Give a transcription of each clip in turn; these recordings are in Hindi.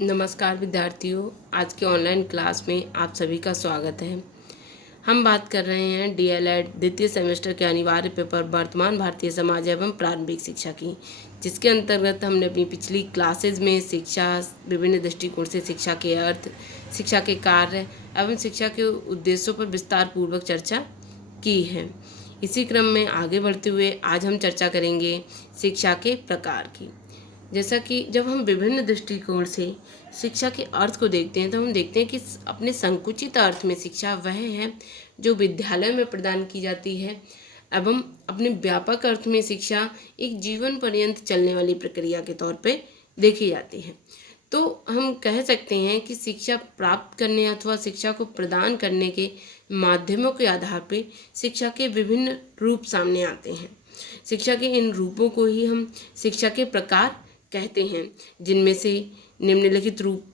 नमस्कार विद्यार्थियों, आज के ऑनलाइन क्लास में आप सभी का स्वागत है। हम बात कर रहे हैं डीएलएड द्वितीय सेमेस्टर के अनिवार्य पेपर वर्तमान भारतीय समाज एवं प्रारंभिक शिक्षा की, जिसके अंतर्गत हमने अपनी पिछली क्लासेज में शिक्षा विभिन्न दृष्टिकोण से शिक्षा के अर्थ, शिक्षा के कार्य एवं शिक्षा के उद्देश्यों पर विस्तार पूर्वक चर्चा की है। इसी क्रम में आगे बढ़ते हुए आज हम चर्चा करेंगे शिक्षा के प्रकार की। जैसा कि जब हम विभिन्न दृष्टिकोण से शिक्षा के अर्थ को देखते हैं तो हम देखते हैं कि अपने संकुचित अर्थ में शिक्षा वह है जो विद्यालय में प्रदान की जाती है, एवं अपने व्यापक अर्थ में शिक्षा एक जीवन पर्यंत चलने वाली प्रक्रिया के तौर पे देखी जाती है। तो हम कह सकते हैं कि शिक्षा प्राप्त करने अथवा शिक्षा को प्रदान करने के माध्यमों के आधार पर शिक्षा के विभिन्न रूप सामने आते हैं। शिक्षा के इन रूपों को ही हम शिक्षा के प्रकार कहते हैं, जिनमें से निम्नलिखित रूप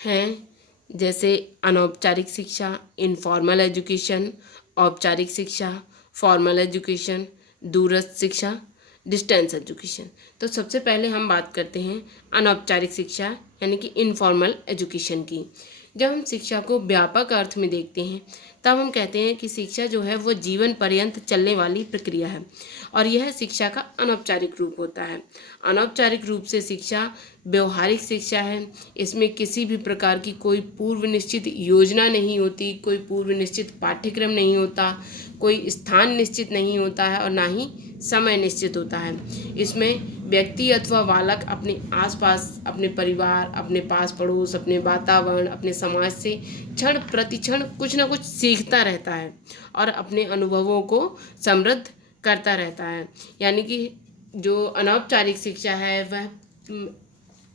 हैं, जैसे अनौपचारिक शिक्षा, इनफॉर्मल एजुकेशन, औपचारिक शिक्षा, फॉर्मल एजुकेशन, दूरस्थ शिक्षा, डिस्टेंस एजुकेशन। तो सबसे पहले हम बात करते हैं अनौपचारिक शिक्षा यानी कि इनफॉर्मल एजुकेशन की। जब हम शिक्षा को व्यापक अर्थ में देखते हैं तब हम कहते हैं कि शिक्षा जो है वो जीवन पर्यंत चलने वाली प्रक्रिया है और यह शिक्षा का अनौपचारिक रूप होता है। अनौपचारिक रूप से शिक्षा व्यवहारिक शिक्षा है। इसमें किसी भी प्रकार की कोई पूर्व निश्चित योजना नहीं होती, कोई पूर्व निश्चित पाठ्यक्रम नहीं होता, कोई स्थान निश्चित नहीं होता है और ना ही समय निश्चित होता है। इसमें व्यक्ति अथवा बालक अपने आसपास, अपने परिवार, अपने पास पड़ोस, अपने वातावरण, अपने समाज से क्षण प्रतिक्षण कुछ ना कुछ सीखता रहता है और अपने अनुभवों को समृद्ध करता रहता है। यानी कि जो अनौपचारिक शिक्षा है वह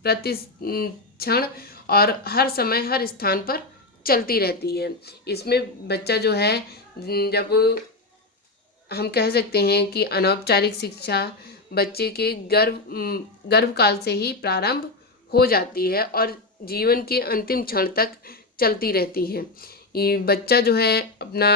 प्रति क्षण और हर समय हर स्थान पर चलती रहती है। इसमें बच्चा जो है, जब हम कह सकते हैं कि अनौपचारिक शिक्षा बच्चे के गर्भकाल से ही प्रारंभ हो जाती है और जीवन के अंतिम क्षण तक चलती रहती है। ये बच्चा जो है अपना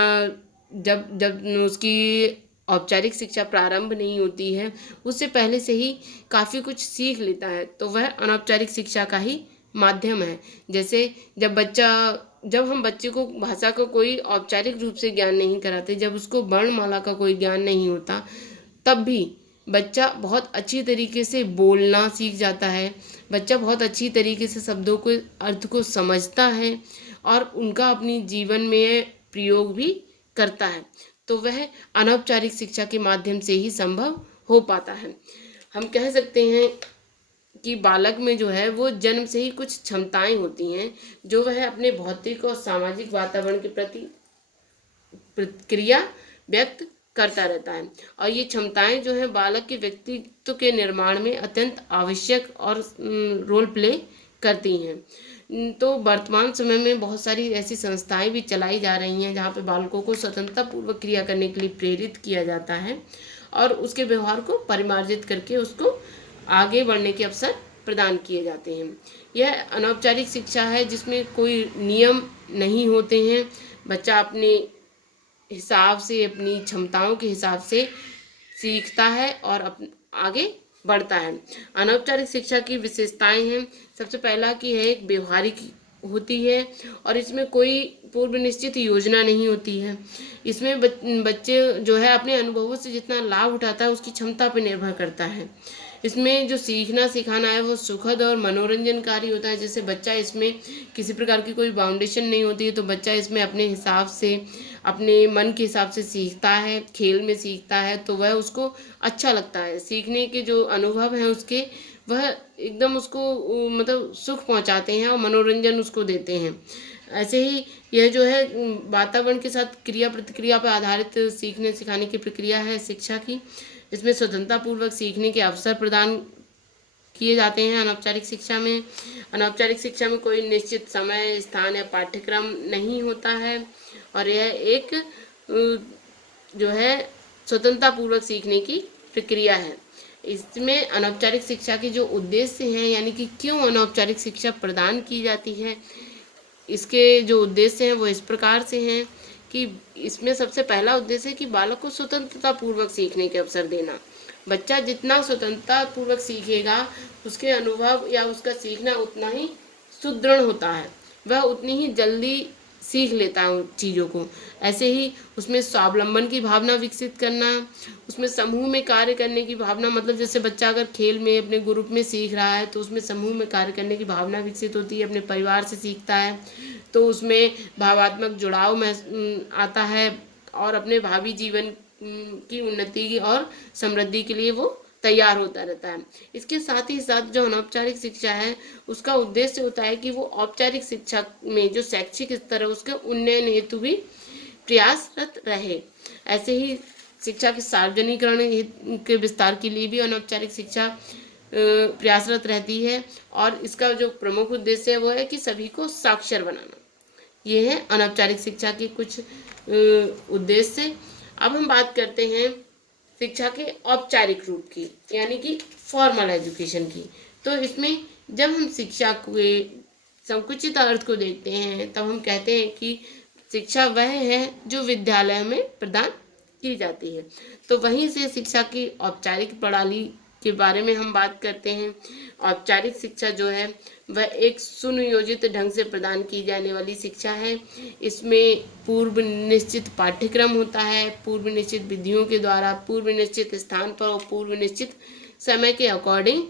जब जब उसकी औपचारिक शिक्षा प्रारंभ नहीं होती है उससे पहले से ही काफ़ी कुछ सीख लेता है, तो वह अनौपचारिक शिक्षा का ही माध्यम है। जैसे जब हम बच्चे को भाषा का कोई औपचारिक रूप से ज्ञान नहीं कराते, जब उसको वर्णमाला का कोई ज्ञान नहीं होता, तब भी बच्चा बहुत अच्छी तरीके से बोलना सीख जाता है। बच्चा बहुत अच्छी तरीके से शब्दों के अर्थ को समझता है और उनका अपनी जीवन में प्रयोग भी करता है। तो वह अनौपचारिक शिक्षा के माध्यम से ही संभव हो पाता है। हम कह सकते हैं कि बालक में जो है वो जन्म से ही कुछ क्षमताएं होती हैं जो वह अपने भौतिक और सामाजिक वातावरण के प्रति प्रतिक्रिया व्यक्त करता रहता है और ये क्षमताएं जो है बालक के व्यक्तित्व के निर्माण में अत्यंत आवश्यक और रोल प्ले करती हैं। तो वर्तमान समय में बहुत सारी ऐसी संस्थाएं भी चलाई जा रही हैं जहाँ पे बालकों को स्वतंत्रतापूर्वक क्रिया करने के लिए प्रेरित किया जाता है और उसके व्यवहार को परिमार्जित करके उसको आगे बढ़ने के अवसर प्रदान किए जाते हैं। यह अनौपचारिक शिक्षा है जिसमें कोई नियम नहीं होते हैं। बच्चा अपने हिसाब से, अपनी क्षमताओं के हिसाब से सीखता है और आगे बढ़ता है। अनौपचारिक शिक्षा की विशेषताएं हैं। सबसे पहला कि है एक व्यवहारिक होती है और इसमें कोई पूर्व निश्चित योजना नहीं होती है। इसमें बच्चे जो है अपने अनुभवों से जितना लाभ उठाता है उसकी क्षमता पर निर्भर करता है। इसमें जो सीखना सिखाना है वो सुखद और मनोरंजनकारी होता है। जैसे बच्चा इसमें किसी प्रकार की कोई बाउंडेशन नहीं होती है, तो बच्चा इसमें अपने हिसाब से, अपने मन के हिसाब से सीखता है, खेल में सीखता है, तो वह उसको अच्छा लगता है। सीखने के जो अनुभव हैं उसके, वह एकदम उसको मतलब सुख पहुंचाते हैं और मनोरंजन उसको देते हैं। ऐसे ही यह जो है वातावरण के साथ क्रिया प्रतिक्रिया पर आधारित सीखने सिखाने की प्रक्रिया है शिक्षा की। इसमें स्वतंत्रतापूर्वक सीखने के अवसर प्रदान किए जाते हैं। अनौपचारिक शिक्षा में कोई निश्चित समय, स्थान या पाठ्यक्रम नहीं होता है और यह एक जो है स्वतंत्रतापूर्वक सीखने की प्रक्रिया है। इसमें अनौपचारिक शिक्षा के जो उद्देश्य हैं, यानी कि क्यों अनौपचारिक शिक्षा प्रदान की जाती है, इसके जो उद्देश्य हैं वो इस प्रकार से हैं कि इसमें सबसे पहला उद्देश्य है कि बालक को स्वतंत्रता पूर्वक सीखने के अवसर देना। बच्चा जितना स्वतंत्रता पूर्वक सीखेगा, उसके अनुभव या उसका सीखना उतना ही सुदृढ़ होता है, वह उतनी ही जल्दी सीख लेता है उन चीज़ों को। ऐसे ही उसमें स्वावलंबन की भावना विकसित करना, उसमें समूह में कार्य करने की भावना, मतलब जैसे बच्चा अगर खेल में अपने ग्रुप में सीख रहा है तो उसमें समूह में कार्य करने की भावना विकसित होती है, अपने परिवार से सीखता है तो उसमें भावात्मक जुड़ाव आता है और अपने भावी जीवन की उन्नति की और समृद्धि के लिए वो तैयार होता रहता है। इसके साथ ही साथ जो अनौपचारिक शिक्षा है उसका उद्देश्य होता है कि वो औपचारिक शिक्षा में जो शैक्षिक स्तर है उसके उन्नयन हेतु भी प्रयासरत रहे। ऐसे ही शिक्षा के सार्वजनिकरण के विस्तार के लिए भी अनौपचारिक शिक्षा प्रयासरत रहती है और इसका जो प्रमुख उद्देश्य है वो है कि सभी को साक्षर बनाना। ये है अनौपचारिक शिक्षा के कुछ उद्देश्य। अब हम बात करते हैं शिक्षा के औपचारिक रूप की, यानी कि फॉर्मल एजुकेशन की। तो इसमें जब हम शिक्षा के संकुचित अर्थ को देखते हैं तब हम कहते हैं कि शिक्षा वह है जो विद्यालय में प्रदान की जाती है। तो वहीं से शिक्षा की औपचारिक प्रणाली के बारे में हम बात करते हैं। औपचारिक शिक्षा जो है वह एक सुनियोजित ढंग से प्रदान की जाने वाली शिक्षा है। इसमें पूर्व निश्चित पाठ्यक्रम होता है, पूर्व निश्चित विधियों के द्वारा, पूर्व निश्चित स्थान पर और पूर्व निश्चित समय के अकॉर्डिंग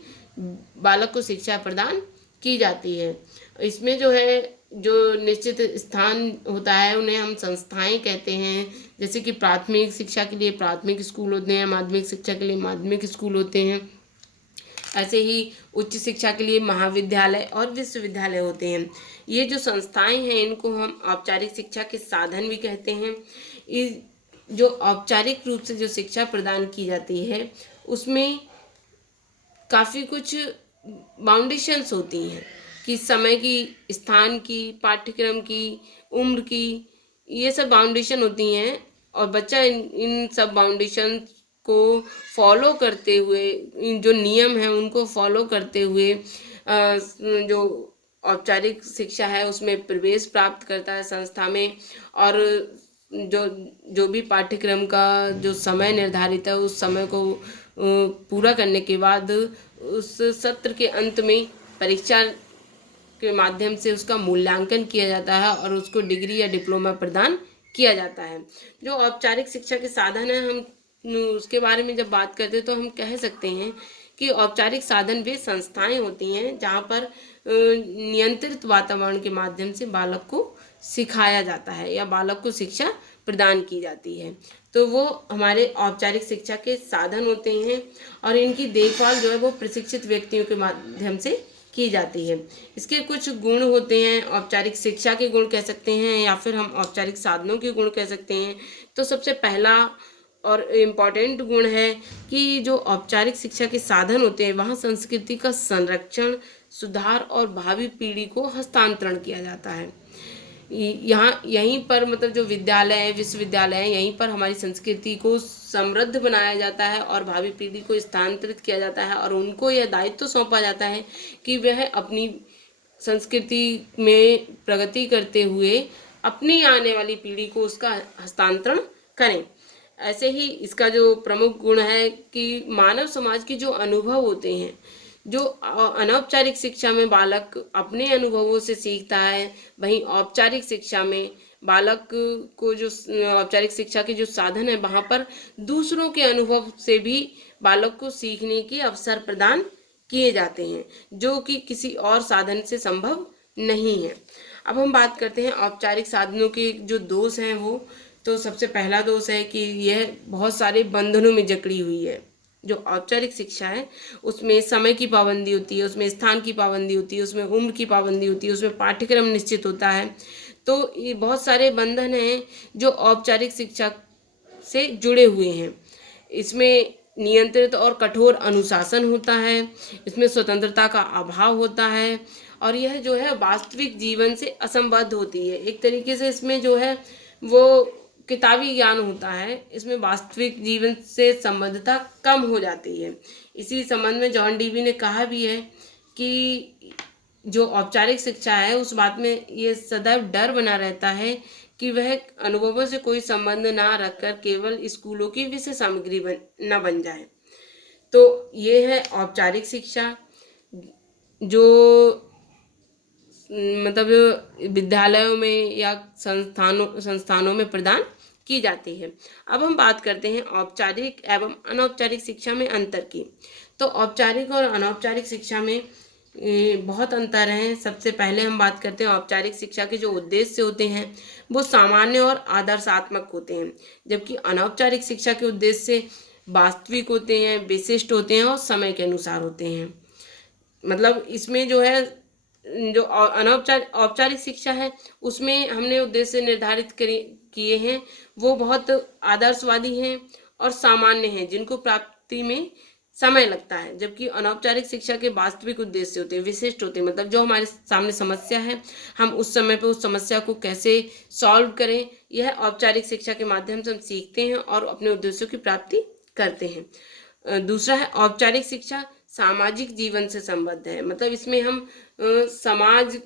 बालक को शिक्षा प्रदान की जाती है। इसमें जो है जो निश्चित स्थान होता है उन्हें हम संस्थाएं कहते हैं। जैसे कि प्राथमिक शिक्षा के लिए प्राथमिक स्कूल होते हैं, माध्यमिक शिक्षा के लिए माध्यमिक स्कूल होते हैं। ऐसे ही उच्च शिक्षा के लिए महाविद्यालय और विश्वविद्यालय होते हैं। ये जो संस्थाएं हैं इनको हम औपचारिक शिक्षा के साधन भी कहते हैं। इस जो औपचारिक रूप से जो शिक्षा प्रदान की जाती है उसमें काफ़ी कुछ बाउंडेशंस होती हैं कि समय की, स्थान की, पाठ्यक्रम की, उम्र की, ये सब बाउंडेशन होती हैं और बच्चा इन सब बाउंडेशन को फॉलो करते हुए, इन जो नियम हैं उनको फॉलो करते हुए जो औपचारिक शिक्षा है उसमें प्रवेश प्राप्त करता है संस्था में। और जो जो भी पाठ्यक्रम का जो समय निर्धारित है उस समय को पूरा करने के बाद उस सत्र के अंत में परीक्षा के माध्यम से उसका मूल्यांकन किया जाता है और उसको डिग्री या डिप्लोमा प्रदान किया जाता है। जो औपचारिक शिक्षा के साधन है हम उसके बारे में जब बात करते हैं तो हम कह सकते हैं कि औपचारिक साधन वे संस्थाएं होती हैं जहाँ पर नियंत्रित वातावरण के माध्यम से बालक को सिखाया जाता है या बालक को शिक्षा प्रदान की जाती है। तो वो हमारे औपचारिक शिक्षा के साधन होते हैं और इनकी देखभाल जो है वो प्रशिक्षित व्यक्तियों के माध्यम से की जाती है। इसके कुछ गुण होते हैं, औपचारिक शिक्षा के गुण कह सकते हैं या फिर हम औपचारिक साधनों के गुण कह सकते हैं। तो सबसे पहला और इम्पॉर्टेंट गुण है कि जो औपचारिक शिक्षा के साधन होते हैं वहाँ संस्कृति का संरक्षण, सुधार और भावी पीढ़ी को हस्तांतरण किया जाता है। यहाँ यहीं पर मतलब जो विद्यालय है, विश्वविद्यालय है, यहीं पर हमारी संस्कृति को समृद्ध बनाया जाता है और भावी पीढ़ी को स्थानांतरित किया जाता है और उनको यह दायित्व सौंपा जाता है कि वह अपनी संस्कृति में प्रगति करते हुए अपनी आने वाली पीढ़ी को उसका हस्तांतरण करें। ऐसे ही इसका जो प्रमुख गुण है कि मानव समाज के जो अनुभव होते हैं, जो अनौपचारिक शिक्षा में बालक अपने अनुभवों से सीखता है, वहीं औपचारिक शिक्षा में बालक को जो औपचारिक शिक्षा के जो साधन है वहाँ पर दूसरों के अनुभव से भी बालक को सीखने के अवसर प्रदान किए जाते हैं जो कि किसी और साधन से संभव नहीं है। अब हम बात करते हैं औपचारिक साधनों के जो दोष हैं वो। तो सबसे पहला दोष है कि यह बहुत सारे बंधनों में जकड़ी हुई है। जो औपचारिक शिक्षा है उसमें समय की पाबंदी होती है, उसमें स्थान की पाबंदी होती है, उसमें उम्र की पाबंदी होती है, उसमें पाठ्यक्रम निश्चित होता है। तो ये बहुत सारे बंधन हैं जो औपचारिक शिक्षा से जुड़े हुए हैं। इसमें नियंत्रित और कठोर अनुशासन होता है, इसमें स्वतंत्रता का अभाव होता है और यह जो है वास्तविक जीवन से असंबद्ध होती है। एक तरीके से इसमें जो है वो किताबी ज्ञान होता है, इसमें वास्तविक जीवन से संबद्धता कम हो जाती है। इसी संबंध में जॉन डीवी ने कहा भी है कि जो औपचारिक शिक्षा है उस बात में ये सदैव डर बना रहता है कि वह अनुभवों से कोई संबंध ना रखकर केवल स्कूलों की विषय सामग्री न बन जाए। तो ये है औपचारिक शिक्षा, जो मतलब विद्यालयों में या संस्थानों में प्रदान की जाती है। अब हम बात करते हैं औपचारिक एवं अनौपचारिक शिक्षा में अंतर की। तो औपचारिक और अनौपचारिक शिक्षा में बहुत अंतर है। सबसे पहले हम बात करते हैं औपचारिक शिक्षा के जो उद्देश्य होते हैं वो सामान्य और आदर्शात्मक होते हैं, जबकि अनौपचारिक शिक्षा के उद्देश्य वास्तविक होते हैं, विशिष्ट होते हैं और समय के अनुसार होते हैं। मतलब इसमें जो है, जो अनौपचारिक औपचारिक शिक्षा है उसमें हमने उद्देश्य निर्धारित किए हैं, वो बहुत आदर्शवादी हैं और सामान्य हैं, जिनको प्राप्ति में समय लगता है। जबकि अनौपचारिक शिक्षा के वास्तविक उद्देश्य होते हैं, विशिष्ट होते हैं, मतलब जो हमारे सामने समस्या है हम उस समय पे उस समस्या को कैसे सॉल्व करें, यह औपचारिक शिक्षा के माध्यम से हम सीखते हैं और अपने उद्देश्यों की प्राप्ति करते हैं। दूसरा है औपचारिक शिक्षा सामाजिक जीवन से संबद्ध है। मतलब इसमें हम समाज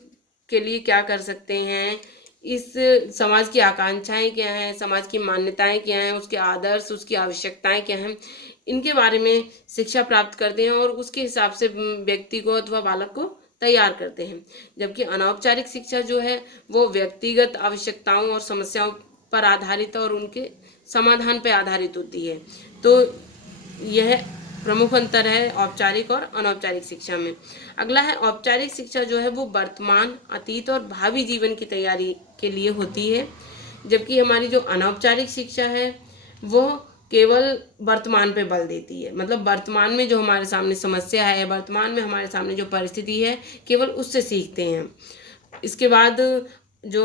के लिए क्या कर सकते हैं, इस समाज की आकांक्षाएं क्या हैं, समाज की मान्यताएं क्या हैं, उसके आदर्श, उसकी आवश्यकताएं क्या हैं, इनके बारे में शिक्षा प्राप्त करते हैं और उसके हिसाब से व्यक्ति को अथवा बालक को तैयार करते हैं। जबकि अनौपचारिक शिक्षा जो है वो व्यक्तिगत आवश्यकताओं और समस्याओं पर आधारित और उनके समाधान पर आधारित होती है। तो यह प्रमुख अंतर है औपचारिक और अनौपचारिक शिक्षा में। अगला है औपचारिक शिक्षा जो है वो वर्तमान, अतीत और भावी जीवन की तैयारी के लिए होती है, जबकि हमारी जो अनौपचारिक शिक्षा है वो केवल वर्तमान पे बल देती है। मतलब वर्तमान में जो हमारे सामने समस्या है, वर्तमान में हमारे सामने जो परिस्थिति है, केवल उससे सीखते हैं। इसके बाद जो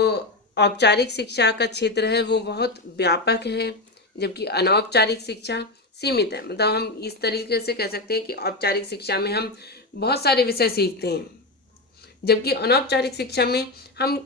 औपचारिक शिक्षा का क्षेत्र है वो बहुत व्यापक है, जबकि अनौपचारिक शिक्षा सीमित है। मतलब हम इस तरीके से कह सकते हैं कि औपचारिक शिक्षा में हम बहुत सारे विषय सीखते हैं, जबकि अनौपचारिक शिक्षा में हम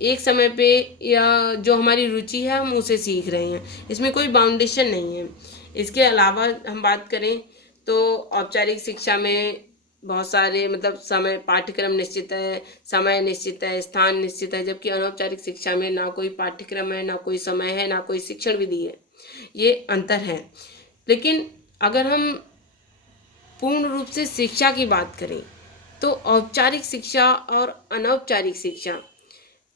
एक समय पे या जो हमारी रुचि है हम उसे सीख रहे हैं, इसमें कोई बाउंडेशन नहीं है। इसके अलावा हम बात करें तो औपचारिक शिक्षा में बहुत सारे मतलब समय, पाठ्यक्रम निश्चित है, समय निश्चित है, स्थान निश्चित है, जबकि अनौपचारिक शिक्षा में ना कोई पाठ्यक्रम है, ना कोई समय है, ना कोई शिक्षण विधि है। ये अंतर है। लेकिन अगर हम पूर्ण रूप से शिक्षा की बात करें तो औपचारिक शिक्षा और अनौपचारिक शिक्षा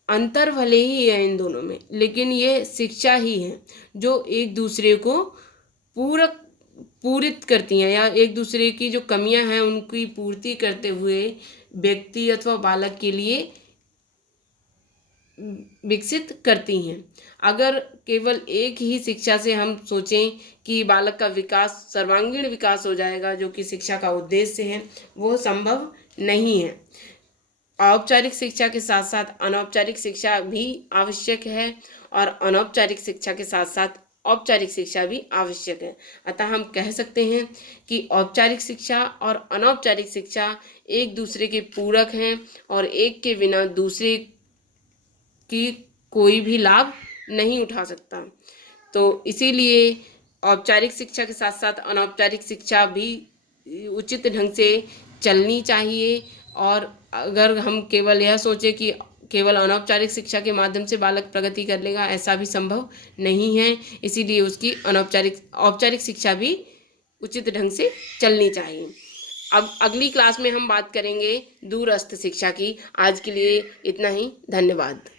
अंतर भले ही है इन दोनों में, लेकिन ये शिक्षा ही है जो एक दूसरे को पूरित करती हैं या एक दूसरे की जो कमियां हैं उनकी पूर्ति करते हुए व्यक्ति अथवा बालक के लिए विकसित करती हैं। अगर केवल एक ही शिक्षा से हम सोचें कि बालक का विकास, सर्वांगीण विकास हो जाएगा, जो कि शिक्षा का उद्देश्य है, वो संभव नहीं है। औपचारिक शिक्षा के साथ साथ अनौपचारिक शिक्षा भी आवश्यक है और अनौपचारिक शिक्षा के साथ साथ औपचारिक शिक्षा भी आवश्यक है। अतः हम कह सकते हैं कि औपचारिक शिक्षा और अनौपचारिक शिक्षा एक दूसरे के पूरक हैं और एक के बिना दूसरे की कोई भी लाभ नहीं उठा सकता। तो इसीलिए औपचारिक शिक्षा के साथ साथ अनौपचारिक शिक्षा भी उचित ढंग से चलनी चाहिए। और अगर हम केवल यह सोचें कि केवल अनौपचारिक शिक्षा के माध्यम से बालक प्रगति कर लेगा, ऐसा भी संभव नहीं है। इसीलिए उसकी औपचारिक शिक्षा भी उचित ढंग से चलनी चाहिए। अब अगली क्लास में हम बात करेंगे दूरस्थ शिक्षा की। आज के लिए इतना ही, धन्यवाद।